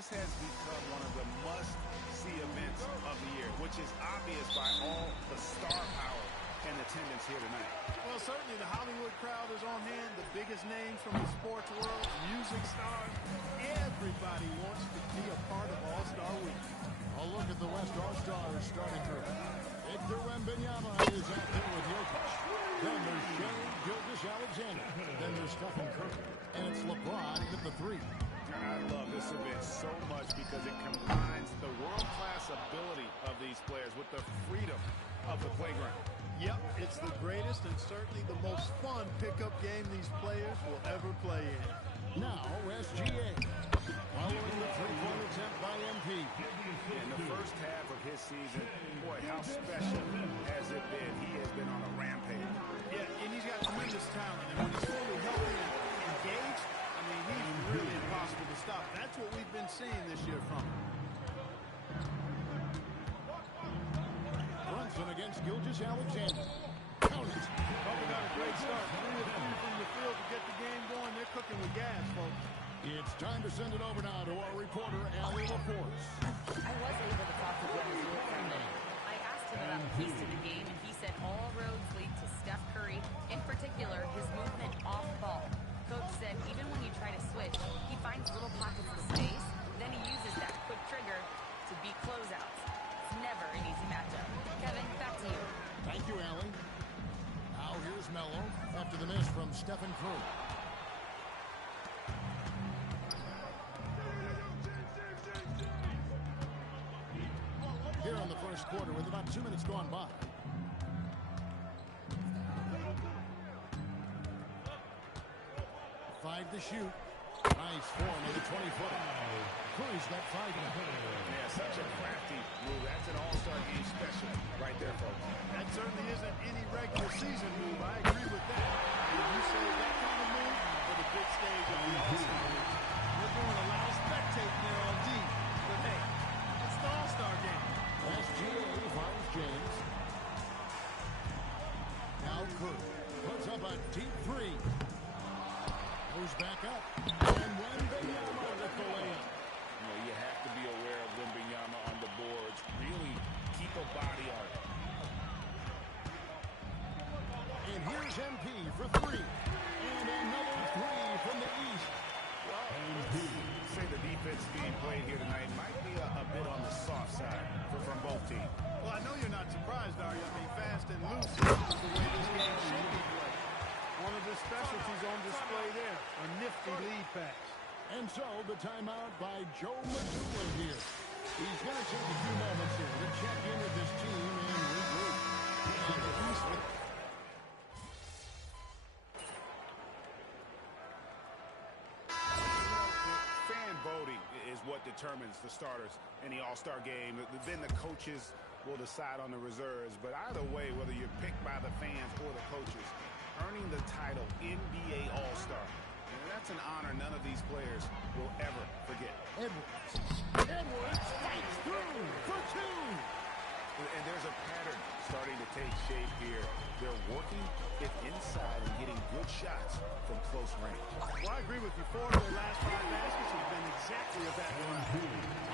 this has become one of the must-see events of the year, which is obvious by all the star power and attendance here tonight. Well, certainly the Hollywood crowd is on hand, the biggest names from the sports world, music stars. Everybody wants to be a part of All-Star Week. A look at the West All-Stars starting group. Victor Wembanyama is out there with Jokic. Then there's Shai Gilgeous-Alexander. Then there's Stephen Curry. And it's LeBron with the three. I love this event so much because it combines the world-class ability of these players with the freedom of the playground. Yep, it's the greatest and certainly the most fun pickup game these players will ever play in. Now, SGA. Following the three-point attempt by MP. In the first half of his season, boy, how special has it been? He has been on a rampage. Yeah, and he's got tremendous talent. And when he's fully healthy and engaged, I mean, he's really impossible to stop. That's what we've been seeing this year from him. Brunson against Gilgeous-Alexander. Counters. Probably got a great start. 3 of 3 from the field to get the game going. They're cooking with gas, folks. It's time to send it over now to our reporter, Allie LaForce. I was able to talk to Dennis Rodman. I asked him about the keys to the game, and he said all roads lead to Steph Curry, in particular, his movement off ball. Coach said even when you try to switch, he finds little pockets of space, then he uses that quick trigger to beat closeouts. It's never an easy matchup. Kevin, back to you. Thank you, Allie. Now here's Melo after the miss from Stephen Curry. Here in the first quarter with about 2 minutes gone by. 5 to shoot. Nice form of the 20-footer. Curry's got 5 in the middle. Yeah, such a crafty move. That's an all-star game special right there, folks. That certainly isn't any regular season move. I agree with that. When you say that kind of move for the big stage of the All-Star game. We're doing a lot of spectating there on D. But hey, it's the All-Star game. SGA finds James. Now Curry puts up a deep three. Goes back up. And Wembanyama with the layup. You know, you have to be aware of Wembanyama on the boards. Really keep a body on it. And here's MP for 3. And another 3 from the East. Say the defense being played here tonight might be a bit on the soft side from both teams. Well, I know you're not surprised, are you? I mean, fast and loose is the way this game should be played. One of the specialties on display there, a nifty lead pass. And so the timeout by Joe Mazzulla here. He's going to take a few moments here to check in with his team and regroup. Fan voting is what determines the starters in the All-Star game. Then the coaches will decide on the reserves. But either way, whether you're picked by the fans or the coaches, earning the title NBA All-Star, that's an honor none of these players will ever forget. Edwards fights through for 2. And there's a pattern starting to take shape here. They're working it inside and getting good shots from close range. Well, I agree with you. 4 of their last 5 baskets have been exactly of that one.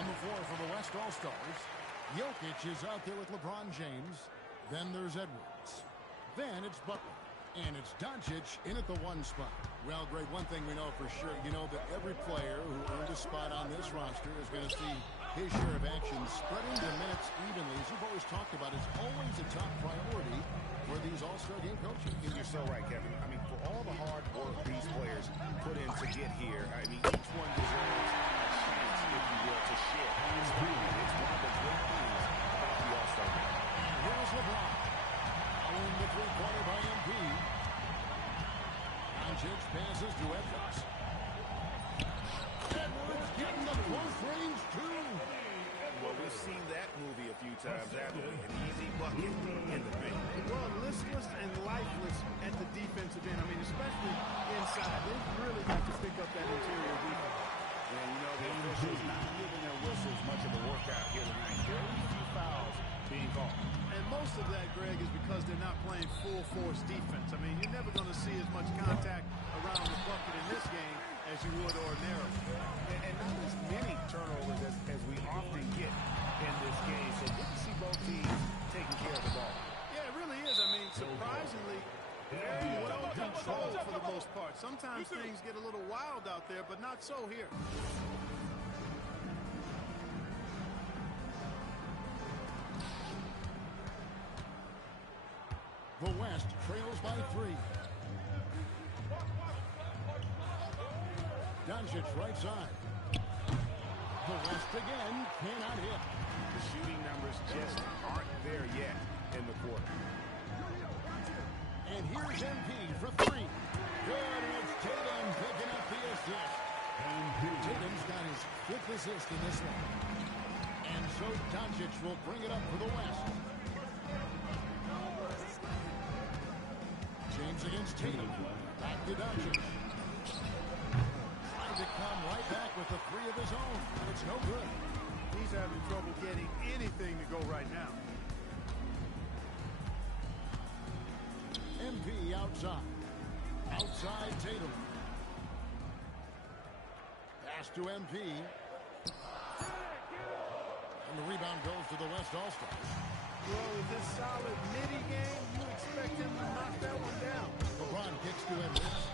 On the floor for the West All-Stars, Jokic is out there with LeBron James. Then there's Edwards. Then it's Butler. And it's Doncic in at the 1 spot. Well, Greg, one thing we know for sure, you know that every player who earned a spot on this roster is going to see his share of action spreading the minutes evenly. As you've always talked about, it's always a top priority for these All-Star game coaches. And you're so right, Kevin. I mean, for all the hard work these players put in to get here, I mean, each one deserves a chance, if you will, to share. It's one of the great things about the All-Star game. And here's LeBron. Following the three-pointer by MP. Doncic passes to Edwards. Edwards getting the close range, too. Well, we've seen that movie a few times, haven't we? An easy bucket in the paint. Well, listless and lifeless at the defensive end. I mean, especially inside. They've really got to pick up that interior defense. And, you know, the officials not giving their whistles much of a workout here tonight. Very few fouls being called. And most of that, Greg, is because they're not playing full-force defense. I mean, you're never going to see as much contact around the bucket in this game as you would ordinarily. And not as many turnovers very well controlled for the most part. Sometimes things get a little wild out there, but not so here. The West trails by 3. Doncic right side. The West again cannot hit. The shooting numbers just aren't there yet in the quarter. And here's MP for 3. Good, and it's Tatum picking up the assist. Tatum's got his 5th assist in this one. And so Doncic will bring it up for the West. James against Tatum. Back to Doncic. Trying to come right back with the 3 of his own. It's no good. He's having trouble getting anything to go right now. MP outside. Outside Tatum. Pass to MP. And the rebound goes to the West All-Stars. Well, with this solid midi game, you expect him to knock that one down. LeBron kicks to Edwards.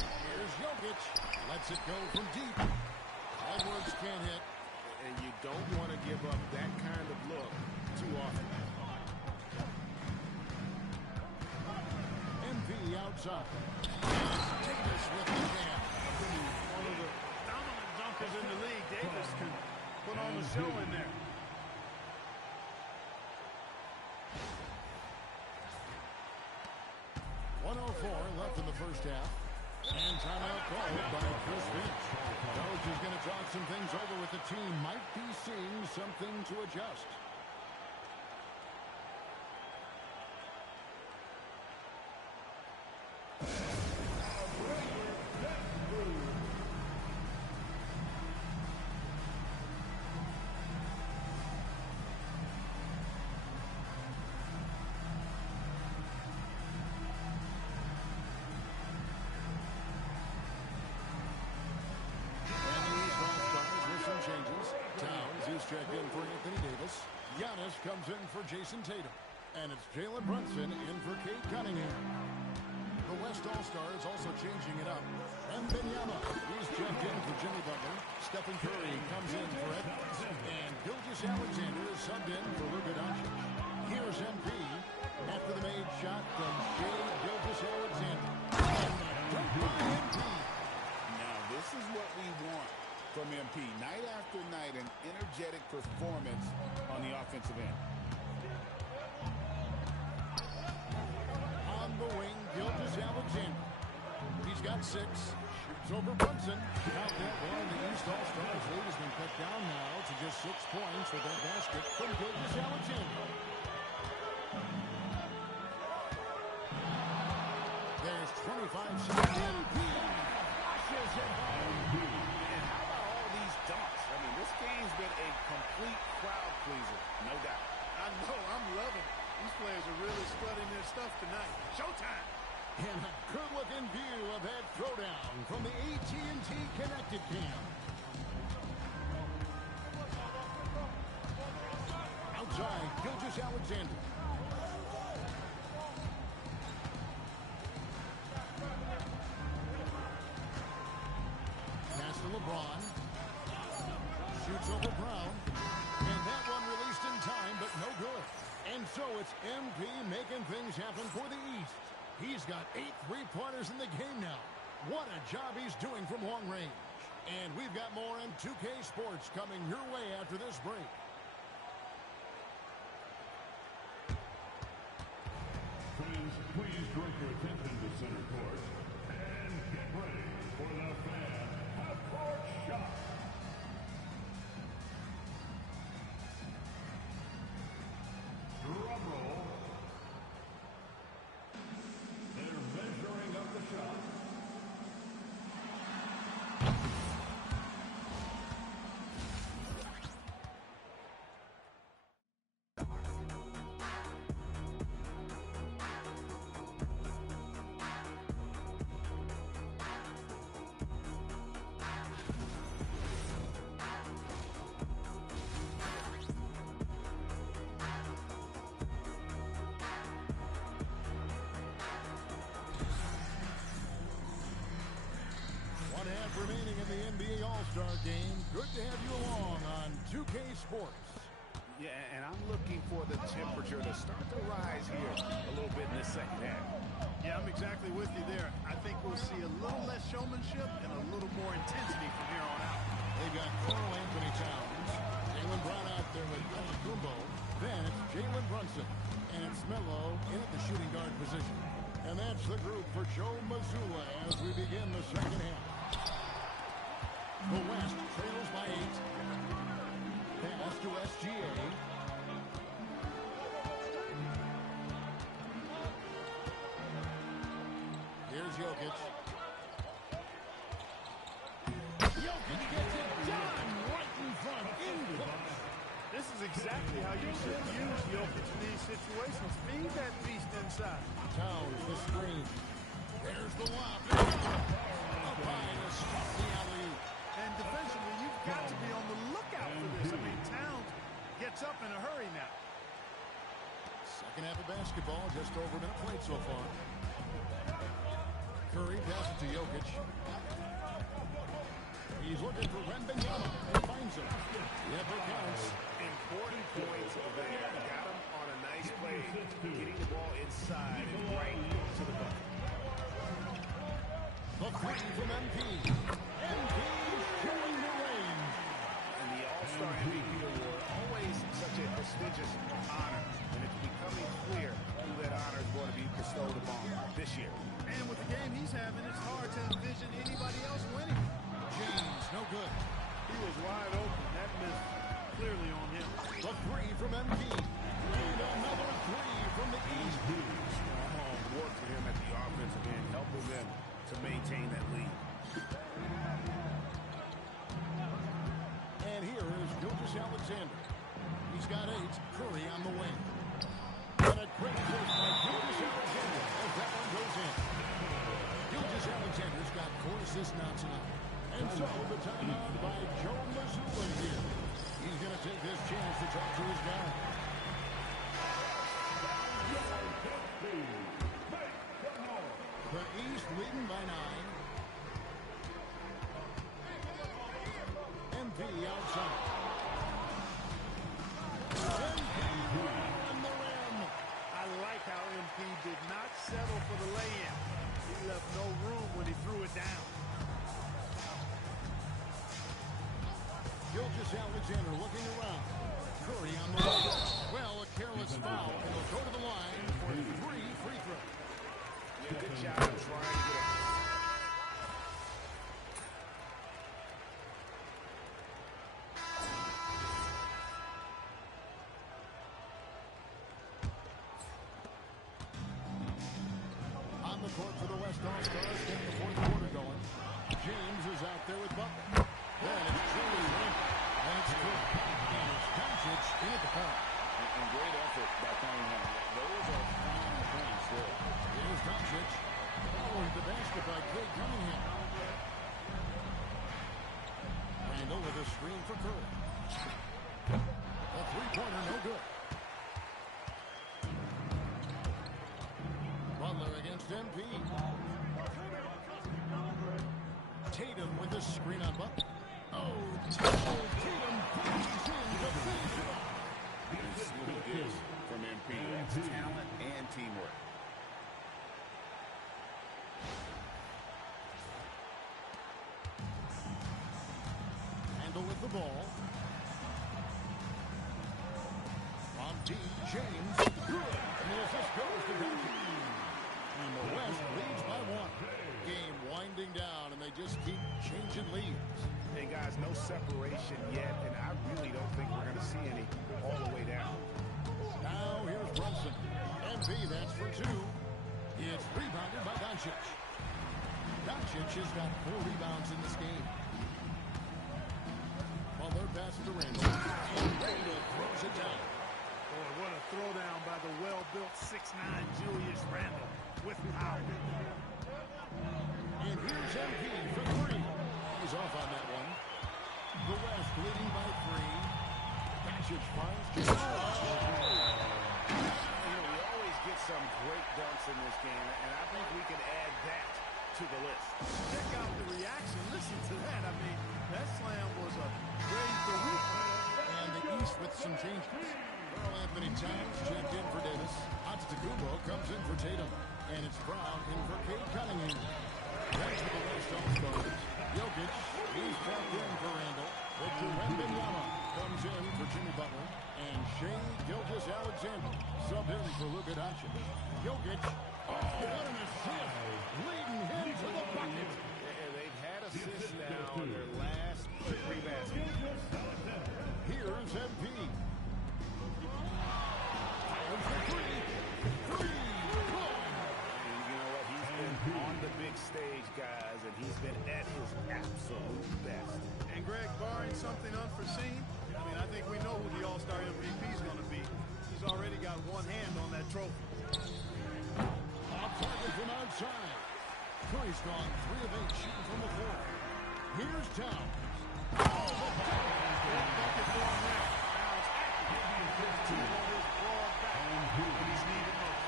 Here's Jokic. Lets it go from deep. Edwards can't hit. And you don't want to give up that kind of look too often. MP outside. Davis with the jam. One of the dominant jumpers in the league. Davis can put on the show in there. Left in the first half. And timeout called by Chris Finch. Coach is going to talk some things over with the team. Might be seeing something to adjust. Checked in for Anthony Davis. Giannis comes in for Jason Tatum. And it's Jalen Brunson in for Cade Cunningham. The West All-Stars also changing it up. And Benyama, he's checked in for Jimmy Butler. Stephen Curry comes in for Edwards. And Gilgeous-Alexander is subbed in for Luka Doncic. Here's MP after the made shot from Shai Gilgeous-Alexander. Now, this is what we want from MP. Night after night, an energetic performance on the offensive end. On the wing, Gilgeous-Alexander. He's got 6. Shoots over Brunson. Count that one. The East All-Stars lead has been cut down now to just 6 points with that basket from Gilgeous-Alexander. There's 25 seconds. MP flashes it home. Dunks. I mean, this game's been a complete crowd pleaser, no doubt. I know, I'm loving it. These players are really strutting their stuff tonight. Showtime! And a good-looking view of that throwdown from the AT&T Connected Cam. Outside, Gilgeous-Alexander. Pass to LeBron. Shoots over Brown. And that one released in time, but no good. And so it's MP making things happen for the East. He's got 8 3-pointers in the game now. What a job he's doing from long range. And we've got more in 2K Sports coming your way after this break. Fans, please direct your attention to center court and get ready for the fan half-court shot. Drum roll. They're measuring up the shot. have remaining in the NBA All-Star Game. Good to have you along on 2K Sports. Yeah, and I'm looking for the temperature to start to rise here a little bit in the second half. Yeah, I'm exactly with you there. I think we'll see a little less showmanship and a little more intensity from here on out. They've got Carl Anthony Towns, Jalen Brown out there with Kumbo. Then it's Jalen Brunson, and it's Melo in at the shooting guard position. And that's the group for Joe Mazzulla as we begin the second half. The West trails by 8. Pass to SGA. Here's Jokic. Jokic gets it done right in front, in close. This is exactly how you should use Jokic in these situations. Feed that beast inside. Towns, the screen. There's the lob. Up high to stop the alley-oop. And defensively, you've got to be on the lookout for this. I mean, Towns gets up in a hurry now. Second half of basketball, just over a minute played so far. Curry passes to Jokic. He's looking for Wembanyama and finds him. The effort counts. Important points there. Got him on a nice play. Getting the ball inside and right to the bucket. The three from MP. MP showing the range. And the All-Star MVP award, always such a prestigious honor. And it's becoming clear who that honor is going to be bestowed upon this year. And with the game he's having, it's hard to envision anybody else winning. James, no good. He was wide open. That missed clearly on him. The three from MP. And another three from the East. Strong work for him at the offensive end, helping them to maintain that lead. And here is Gilgeous Alexander. He's got 8. Curry on the wing. And a great push by Gilgeous Alexander as that one goes in. Gilgeous Alexander's got 4 assists now tonight. And so the timeout by Joe Mazzulla here. He's going to take this chance to talk to his guy. The East leading by 9. MP outside. MP on the rim. I like how MP did not settle for the lay-in. He left no room when he threw it down. Gilgeous Alexander looking around. Curry on the way. Well, a careless foul, and he'll go to the line for 3 free throws. Yeah, good job trying to get it. On the court for the West All-Stars, getting the fourth quarter going. James is out there with Butler. Then it's Julie Randle. That's good. And it's Doncic in at the foul. And great effort by Cunningham. Those are fine points there. Here's Doncic. Following the basket by Cade Cunningham. Randle with a screen for Curry. A three-pointer, no good. Butler against MP. Tatum with the screen on Butler. Oh, Tatum plays in to finish it off. Smooth dish from MP. That's talent and teamwork. Handle with the ball. From D. James. Good. And the assist goes to Duncan. And the West leads by 1. Game winding down, and they just keep changing leads. And guys, no separation yet, and I really don't think we're going to see any all the way down. Now here's Brunson. MP, that's for 2. It's rebounded by Doncic. Doncic has got 4 rebounds in this game. Butler passes to Randle. And Randle throws it down. Boy, what a throwdown by the well-built 6'9" Julius Randle with power. And here's MP for 3. He's off on that one. The West leading by 3. Doncic finds James. You know, we always get some great dunks in this game, and I think we can add that to to the list. Check out the reaction. Listen to that. I mean, that slam was a raise the roof. And the East with some changes. Karl Anthony Towns checked in for Davis. Antetokounmpo comes in for Tatum. And it's Brown in for Cade Cunningham. Then for the West All-Stars, Jokic, he's checked in for Randall. Victor Wembanyama comes in for Jimmy Butler. And Shai Gilgeous-Alexander subbed in for Luka Doncic. Jokic, what an assist, leading him to the bucket. And they've had assists now on their last 3 baskets. Here's MP. Fires for three. Three. Good. And you know what? He's been on the big stage, guys, and he's been at his absolute best. And Greg, barring something unforeseen, I mean, I think we know who the All-Star MVP is going to be. He's already got one hand on that trophy. Off target from outside. Curry's gone 3 of 8 shooting from the floor. Here's Towns. Oh, the Bucket for him now. Towns active. 15 on his broad back. And he's needed most.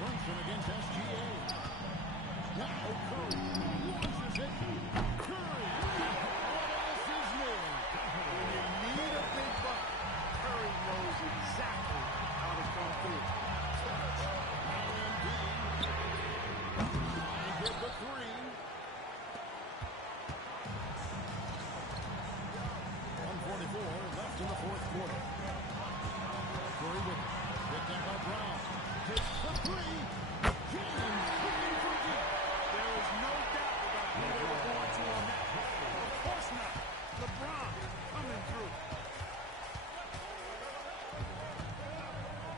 Brunson against SGA. Now Curry launches it. Curry. What else is new? When you need a big buck, Curry knows exactly how to come through. Now Embiid. He hit the 3. 1:44 left in the fourth quarter. Curry with it. Picked up by Brown. Takes the 3. James looking for deep. There is no doubt about who they were going to on that. Of course not. LeBron coming through.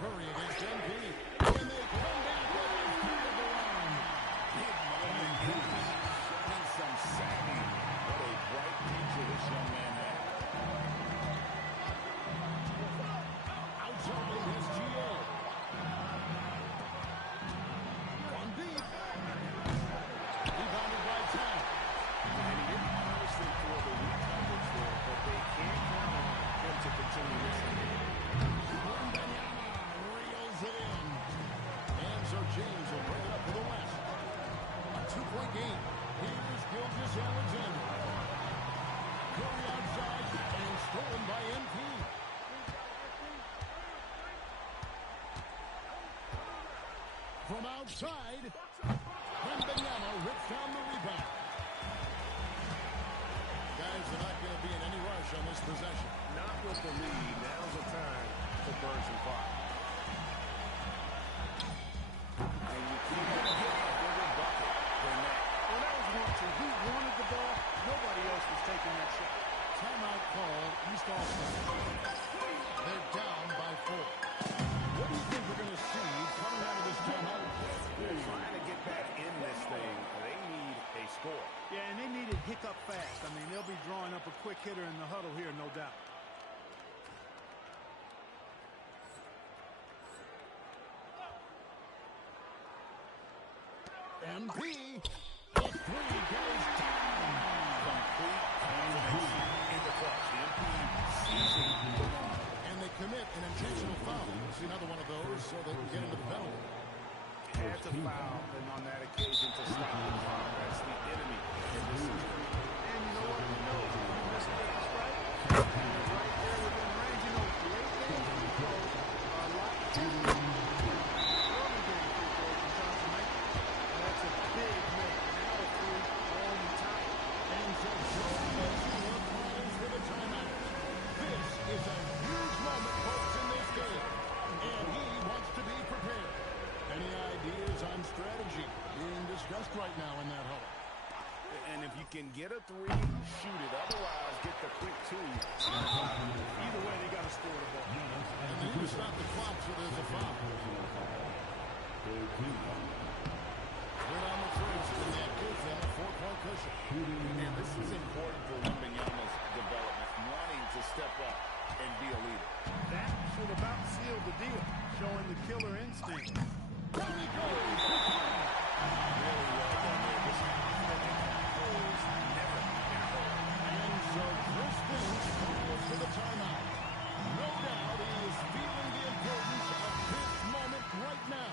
Curry against Embiid. And they come back within 3 of the line. Big moment. Showing some savvy. What a bright future this young man has. Outside SGA. From deep. Rebounded by Towns. And he didn't punish them for the weak coverage there, but they can't count on him to continue this. Wembanyama reels it in. And so James will bring it up to the West. A 2-point game. Here's Gilgeous-Alexander. Curry outside and stolen by MP. From outside, Wembanyama rips down the rebound. Guys are not going to be in any rush on this possession. Not with the lead. Now's the time to burn some clock. And you keep it a bigger bucket than that. Well, that was 1-2. He wanted the ball. Nobody else was taking that shot. Timeout called East All-Stars. They're down by 4. What do you think we're going to see coming out of this timeout? They're trying to get back in this thing. They need a score. Yeah, and they need it hiccup fast. I mean, they'll be drawing up a quick hitter in the huddle here, no doubt. MP. The 3 goes down. Complete confidence in the clutch. The MP seizing the moment. And they commit an intentional foul. See another one of those so they can get into the penalty. Had to foul, and on that occasion to stop the clock. That's the enemy in this situation. And you know what? He knows if you miss the strike, you're right there within range. You know, late game free throws are a lot easier. Early game free throws in terms of making. And that's a big make. Now a 3 on the top. And so Joe Mazzulla calls for the timeout. This is a huge moment, folks, in this game. And he wants to be prepared. Any ideas on strategy being discussed right now in that huddle? And if you can get a 3, shoot it. Otherwise, get the quick 2. Either way, they got to score the ball. And they need to stop the clock, so there's a foul. Good on the first, and that gives them a 4-point cushion. And this is important for Wembanyama's development, wanting to step up and be a leader. That should about seal the deal, showing the killer instinct. Down he goes. Really well done there. This confident and composed, never in a hurry. And so Chris Finch calls for the timeout. No doubt he is feeling the importance of this moment right now.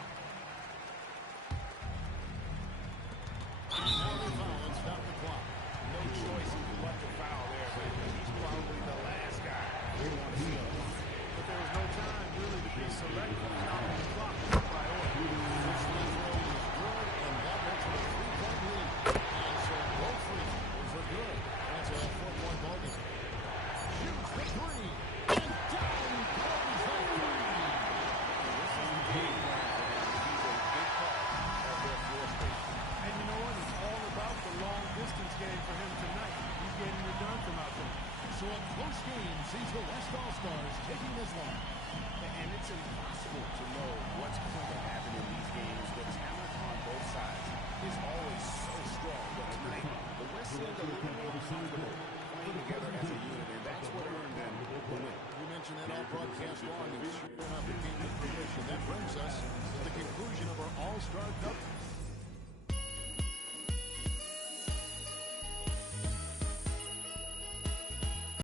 sees the West All-Stars taking this one. And it's impossible to know what's going to happen in these games. The talent on both sides is always so strong. But tonight, the West seemed a little more comfortable playing together as a unit, and that's what earned them the win. You mentioned that all broadcast long, and sure enough, it came to fruition. That brings us to the conclusion of our All-Star coverage.